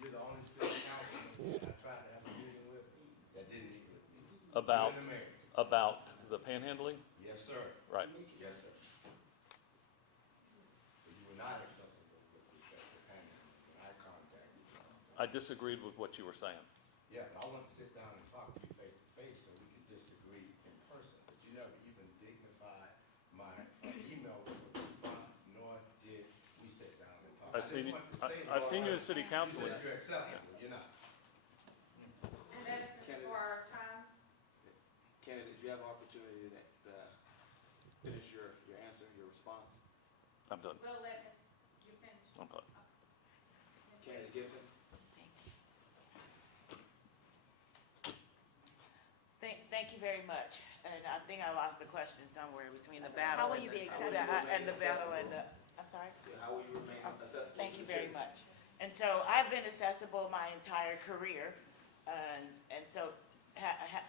you're the only city councilman I tried to have a meeting with that didn't meet with me. About, You and the mayor. about the panhandling? Yes, sir. Right. Yes, sir. So you were not accessible with respect to panhandling when I contacted you. I disagreed with what you were saying. Yeah, but I wanted to sit down and talk to you face to face so we could disagree in person. But you never even dignified my email with a response, nor did we sit down and talk. I've seen you in city council. You said you're accessible, you're not. And that's before our time. Candidate, you have an opportunity to finish your answer, your response. I'm done. We'll let you finish. I'm done. Candidate Gibson? Thank you very much. And I think I lost the question somewhere between the battle. How will you be accessible? And the battle and the, I'm sorry? Yeah, how will you remain accessible to Thank you the very citizens? much. And so I've been accessible my entire career. And so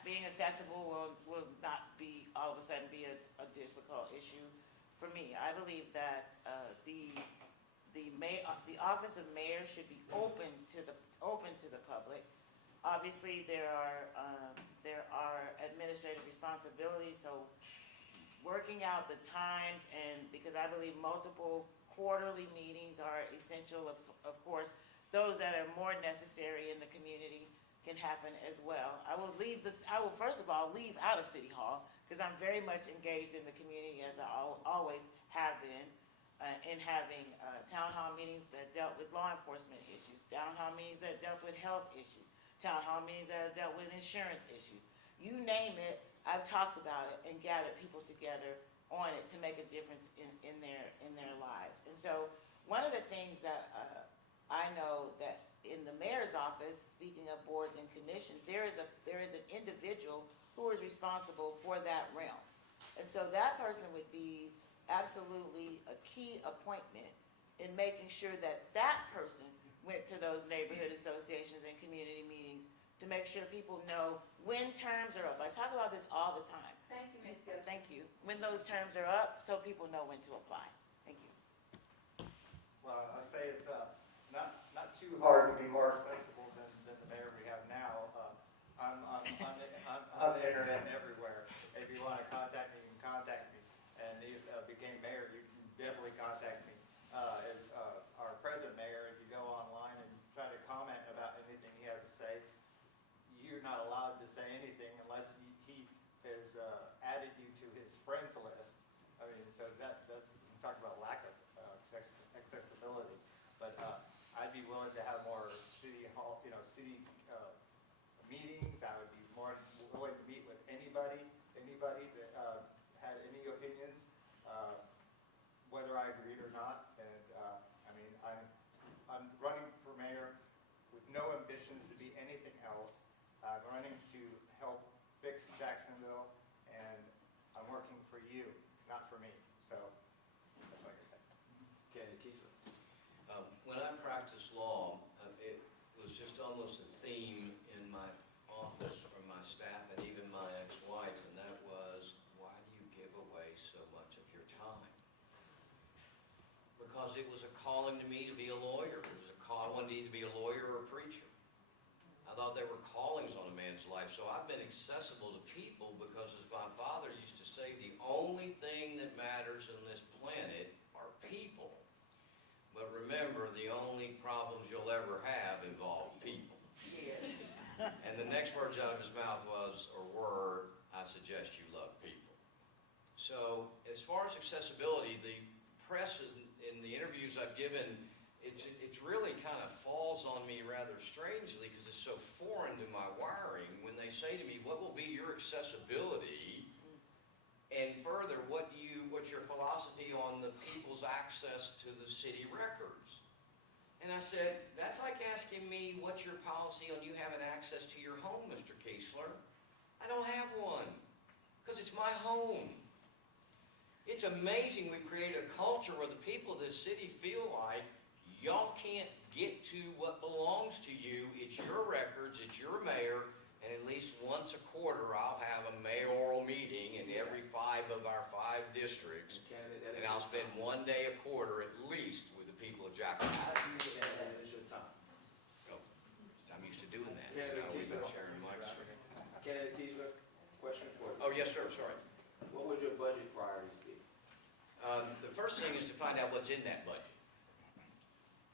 being accessible will not be, all of a sudden be a difficult issue for me. I believe that the office of mayor should be open to the public. Obviously, there are administrative responsibilities, so working out the times, and because I believe multiple quarterly meetings are essential, of course, those that are more necessary in the community can happen as well. I will first of all leave out of City Hall, because I'm very much engaged in the community, as I always have been, in having town hall meetings that dealt with law enforcement issues, town hall meetings that dealt with health issues, town hall meetings that dealt with insurance issues. You name it, I've talked about it and gathered people together on it to make a difference in their lives. And so one of the things that I know that in the mayor's office, speaking of boards and commissions, there is an individual who is responsible for that realm. And so that person would be absolutely a key appointment in making sure that that person went to those neighborhood associations and community meetings to make sure people know when terms are up. I talk about this all the time. Thank you, Ms. Gibbs. Thank you. When those terms are up, so people know when to apply. Thank you. Well, I'll say it's not too hard to be more accessible than the mayor we have now. I'm on the internet and everywhere. If you want to contact me, you can contact me. And if I became mayor, you can definitely contact me. If our present mayor, if you go online and try to comment about anything he has to say, you're not allowed to say anything unless he has added you to his friends list. I mean, so that's talk about lack of accessibility. But I'd be willing to have more city hall, city meetings. I would be more willing to meet with anybody that had any opinions, whether I agreed or not. And I mean, I'm running for mayor with no ambitions to be anything else. I'm running to help fix Jacksonville, and I'm working for you, not for me. So that's what I can say. Kennedy Keesler. When I practiced law, it was just almost a theme in my office from my staff and even my ex-wife, and that was, why do you give away so much of your time? Because it was a calling to me to be a lawyer. It was a call, I wanted to either be a lawyer or a preacher. I thought there were callings on a man's life, so I've been accessible to people because, as my father used to say, the only thing that matters on this planet are people. But remember, the only problems you'll ever have involve people. Yes. And the next words out of his mouth were, I suggest you love people. So as far as accessibility, the press in the interviews I've given, it's really kind of falls on me rather strangely because it's so foreign to my wiring when they say to me, what will be your accessibility? And further, what's your philosophy on the people's access to the city records? And I said, that's like asking me, what's your policy on you having access to your home, Mr. Keesler? I don't have one, because it's my home. It's amazing we've created a culture where the people of this city feel like y'all can't get to what belongs to you. It's your records, it's your mayor, and at least once a quarter I'll have a mayoral meeting in every 5 of our 5 districts, and I'll spend 1 day a quarter at least with the people of Jacksonville. How do you manage your time? Oh, I'm used to doing that. Kennedy We've been Keesler. sharing mics. Kennedy Keesler, question for you. Oh, yes, sir, sorry. What would your budget priorities be? The first thing is to find out what's in that budget.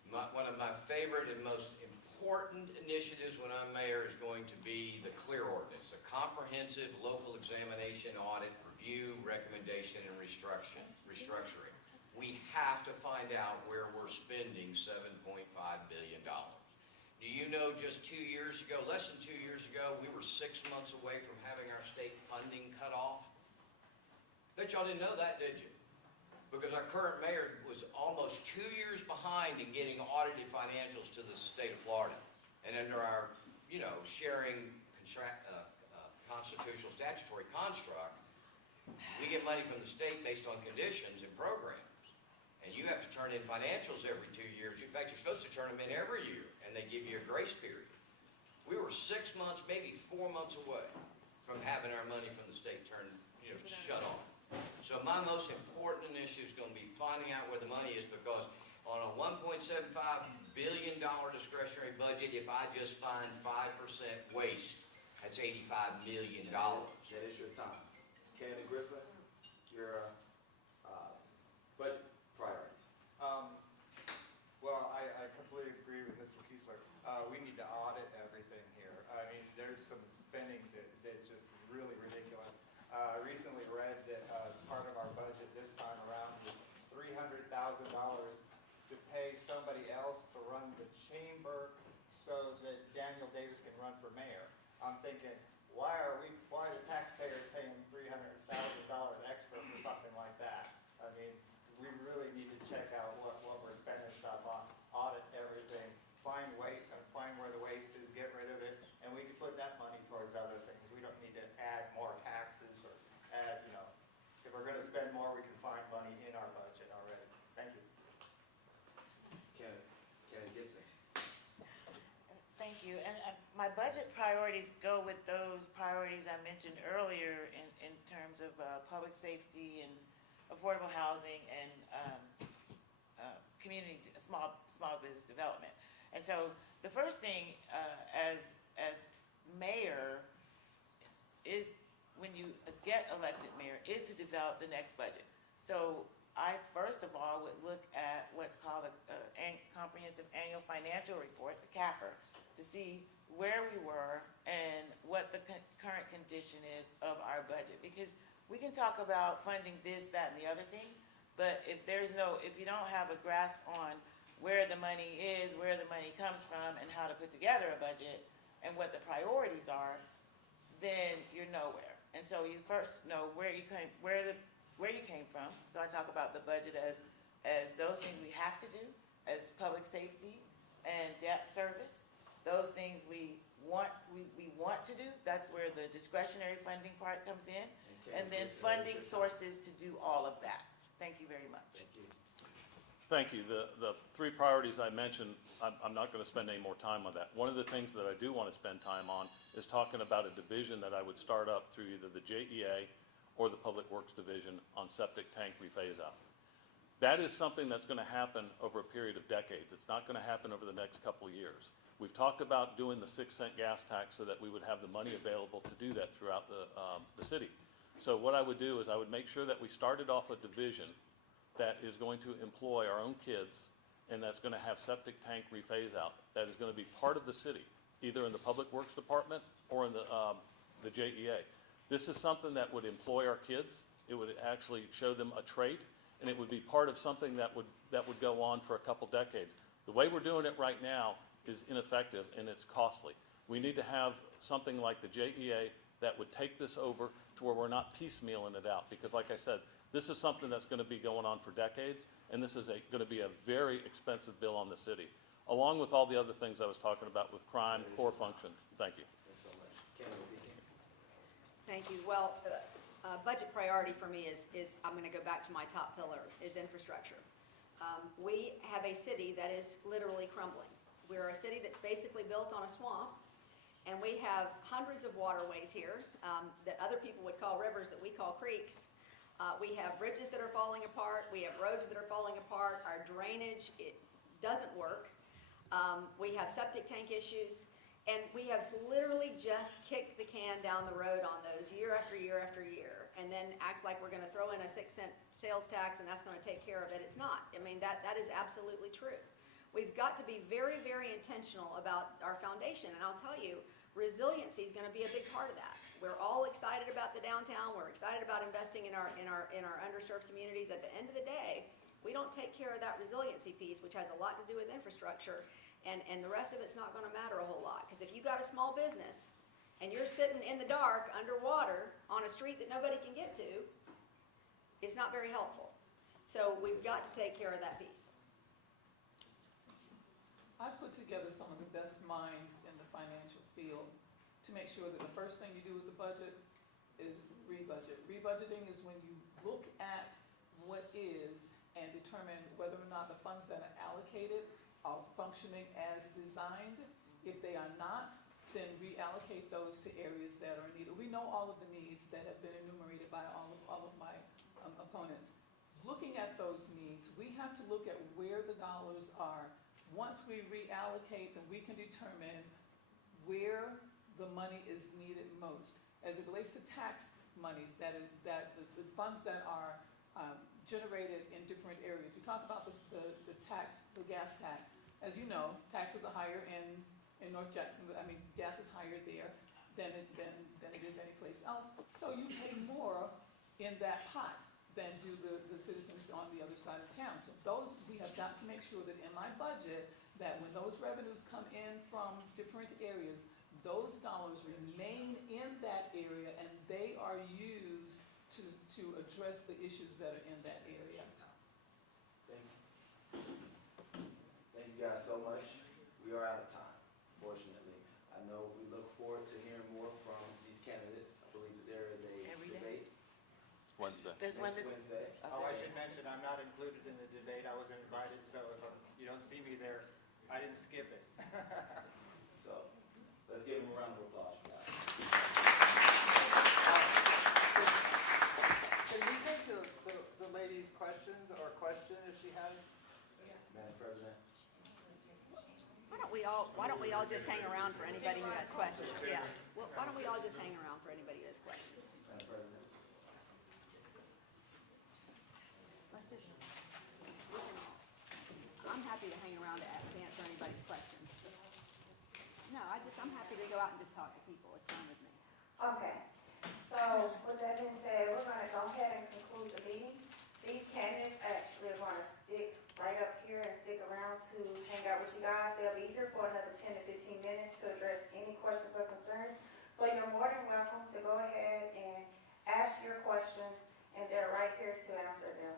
One of my favorite and most important initiatives when I'm mayor is going to be the CLEAR ordinance, a comprehensive local examination, audit, review, recommendation, and restructuring. We have to find out where we're spending $7.5 billion. Do you know just 2 years ago, less than 2 years ago, we were 6 months away from having our state funding cut off? Bet y'all didn't know that, did you? Because our current mayor was almost 2 years behind in getting audited financials to the state of Florida. And under our, sharing constitutional statutory construct, we get money from the state based on conditions and programs. And you have to turn in financials every 2 years. In fact, you're supposed to turn them in every year, and they give you a grace period. We were 6 months, maybe 4 months away from having our money from the state turned, shut off. So my most important issue is gonna be finding out where the money is, because on a $1.75 billion discretionary budget, if I just find 5% waste, that's $85 million. That is your time. Kennedy Griffin, your budget priorities. Well, I completely agree with Mr. Kiesler. We need to audit everything here. I mean, there's some spending that's just really ridiculous. I recently read that part of our budget this time around was $300,000 to pay somebody else to run the chamber so that Daniel Davis can run for mayor. I'm thinking, why are the taxpayers paying $300,000 extra for something like that? I mean, we really need to check out what we're spending stuff on, audit everything, find where the waste is, get rid of it, and we can put that money towards other things. We don't need to add more taxes or add, if we're gonna spend more, we can find money in our budget already. Thank you. Kennedy Gibson. Thank you. And my budget priorities go with those priorities I mentioned earlier in terms of public safety and affordable housing and community, small business development. And so the first thing as mayor is, when you get elected mayor, is to develop the next budget. So I first of all would look at what's called a comprehensive annual financial report, the CAFR, to see where we were and what the current condition is of our budget. Because we can talk about funding this, that, and the other thing, but if you don't have a grasp on where the money is, where the money comes from, and how to put together a budget, and what the priorities are, then you're nowhere. And so you first know where you came from. So I talk about the budget as those things we have to do, as public safety and debt service. Those things we want to do. That's where the discretionary funding part comes in, and then funding sources to do all of that. Thank you very much. Thank you. Thank you. The three priorities I mentioned, I'm not going to spend any more time on that. One of the things that I do want to spend time on is talking about a division that I would start up through either the JEA or the Public Works Division on septic tank rephase out. That is something that's going to happen over a period of decades. It's not going to happen over the next couple of years. We've talked about doing the 6-cent gas tax so that we would have the money available to do that throughout the city. So what I would do is I would make sure that we started off a division that is going to employ our own kids, and that's going to have septic tank rephase out. That is going to be part of the city, either in the Public Works Department or in the JEA. This is something that would employ our kids. It would actually show them a trait, and it would be part of something that would go on for a couple decades. The way we're doing it right now is ineffective, and it's costly. We need to have something like the JEA that would take this over to where we're not piecemealing it out, because like I said, this is something that's going to be going on for decades, and this is going to be a very expensive bill on the city, along with all the other things I was talking about with crime, core functions. Thank you. Thanks so much. Kennedy Gibson. Thank you. Well, budget priority for me is I'm going to go back to my top pillar, is infrastructure. We have a city that is literally crumbling. We're a city that's basically built on a swamp, and we have hundreds of waterways here that other people would call rivers, that we call creeks. We have bridges that are falling apart. We have roads that are falling apart. Our drainage, it doesn't work. We have septic tank issues. And we have literally just kicked the can down the road on those year after year after year, and then act like we're going to throw in a 6-cent sales tax and that's going to take care of it. It's not. I mean, that is absolutely true. We've got to be very, very intentional about our foundation, and I'll tell you, resiliency is going to be a big part of that. We're all excited about the downtown. We're excited about investing in our underserved communities. At the end of the day, we don't take care of that resiliency piece, which has a lot to do with infrastructure, and the rest of it's not going to matter a whole lot. Because if you've got a small business and you're sitting in the dark underwater on a street that nobody can get to, it's not very helpful. So we've got to take care of that piece. I put together some of the best minds in the financial field to make sure that the first thing you do with the budget is rebudget. Rebudgeting is when you look at what is and determine whether or not the funds that are allocated are functioning as designed. If they are not, then reallocate those to areas that are needed. We know all of the needs that have been enumerated by all of my opponents. Looking at those needs, we have to look at where the dollars are. Once we reallocate, then we can determine where the money is needed most. As it relates to tax monies, the funds that are generated in different areas. You talk about the tax, the gas tax. As you know, taxes are higher in North Jacksonville. I mean, gas is higher there than it is anyplace else. So you pay more in that pot than do the citizens on the other side of town. So those, we have got to make sure that in my budget, that when those revenues come in from different areas, those dollars remain in that area and they are used to address the issues that are in that area. Thank you. Thank you guys so much. We are out of time, fortunately. I know we look forward to hearing more from these candidates. I believe that there is a debate Wednesday. There's one next that's, Wednesday. Oh, I should mention, I'm not included in the debate. I wasn't invited, so if you don't see me there, I didn't skip it. So let's give them a round of applause, guys. Can we take the lady's questions or question if she has? Madam President. Why don't we all just hang around for anybody who has questions? Yeah. Well, why don't we all just hang around for anybody who has questions? Madam President. Let's just, I'm happy to hang around to answer anybody's questions. No, I'm happy to go out and just talk to people. It's fine with me. Okay, so with that being said, we're gonna go ahead and conclude the meeting. These candidates actually are gonna stick right up here and stick around to hang out with you guys. They'll be here for another 10 to 15 minutes to address any questions or concerns. So you're more than welcome to go ahead and ask your questions, and they're right here to answer them.